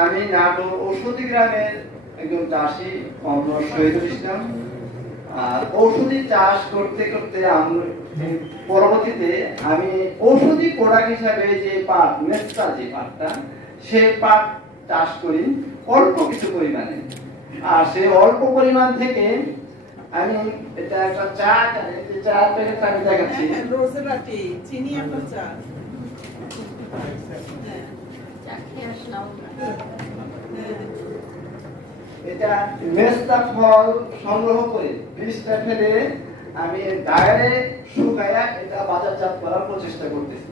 আমি নাটোর ঔষধি গ্রামের একজন চাষি মোহাম্মদ শহীদুল ইসলাম। আর ঔষধি চাষ করতে করতে পরবর্তীতে আমি ঔষধি প্রোডাক্ট হিসাবে যে পাট মেসটা যে পাটটা সেই পাট চাষ করি অল্প কিছু পরিমাণে। আর সেই অল্প পরিমাণ থেকে আমি এটা একটা চা প্যাকেট আমি দেখাচ্ছি। রোজেরাটি চিনি একটা চা এটা মেস্তা ফল সংগ্রহ করে বীজটা ফেলে আমি ডায়ারে শুকায়া এটা বাজারজাত করার প্রচেষ্টা করতেছি।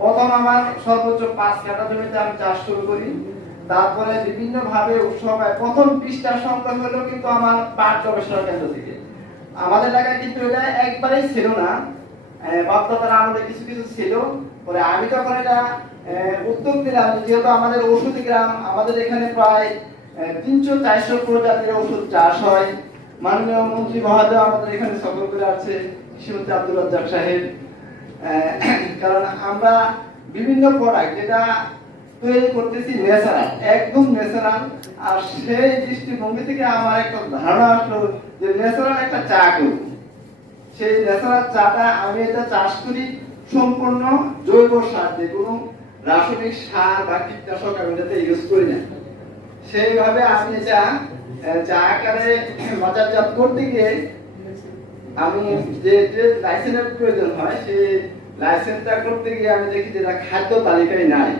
প্রথম আমার সর্বোচ্চ 5 কাঠা জমিতে আমি চাষ শুরু করি। তারপরে বিভিন্ন ভাবে উৎসব হয়। প্রথম বীজটা সংগ্রহ হলো কিন্তু আমার পাট গবেষণা কেন্দ্র থেকে। আমাদের এলাকায় কিন্তু এটা একবারেই ছিল না, বাপদাদার আমলে কিছু কিছু ছিল। পরে আমি যখন এটা উদ্যোগ নিলাম, যেহেতু আমাদের ঔষধি গ্রাম, আমাদের এখানে প্রায় 300-400 প্রজাতির ওষুধ চাষ হয়। মাননীয় মন্ত্রী মহোদয় আমাদের এখানে সফর করে আসছে, কৃষিমন্ত্রী আব্দুল রাজ্জাক সাহেব। কারণ আমরা বিভিন্ন প্রোডাক্ট যেটা তৈরি করতেছি ন্যাচারাল, একদম ন্যাচারাল। আর সেই দৃষ্টিভঙ্গি থেকে আমার একটা ধারণা আসলো যে ন্যাচারাল একটা চা করব। সেই ন্যাচারাল চাটা আমি এটা চাষ করি সম্পূর্ণ জৈব সার দিয়ে, কোনো রাসায়নিক সার বা কীটনাশক আমি এটাতে ইউজ করি না। সেইভাবে আমি এটা চা আকারে বাজারজাত করতে গিয়ে আমি যে লাইসেন্সের প্রয়োজন হয় সেই লাইসেন্সটা করতে গিয়ে আমি দেখি যে এটা খাদ্য তালিকায় নাই।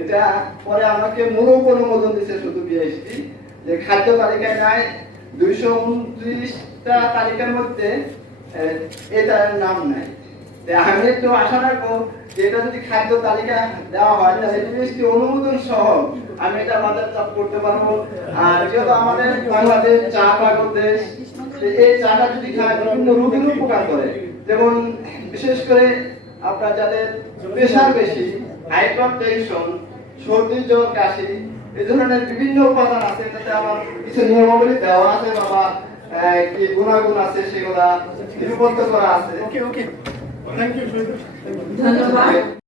এটা পরে আমাকে মূলক অনুমোদন দিচ্ছে শুধু বিএসটি, যে খাদ্য তালিকায় নাই। 229টা তালিকার মধ্যে এটার নাম নাই। আমি একটু আশা রাখবো যে এটা যদি খাদ্য তালিকা দেওয়া হয় তাহলে বিএসটি অনুমোদন সহ আমি এটা বাজারজাত করতে পারবো। আর যেহেতু আমাদের বাংলাদেশ চা বাগান দেশ, এই চাটা যদি খায় বিভিন্ন রোগের উপকার করে। যেমন বিশেষ করে আপনার যাদের প্রেশার বেশি, হাইপারটেনশন, সর্দি জ্বর কাশি, এই ধরনের বিভিন্ন উপাদান আছে। তাতে আমার কিছু নিয়মাবলী দেওয়া আছে বাবা, কি গুণাগুণ আছে সেগুলা লিপিবদ্ধ করা আছে। ওকে, থ্যাংক ইউ, ধন্যবাদ।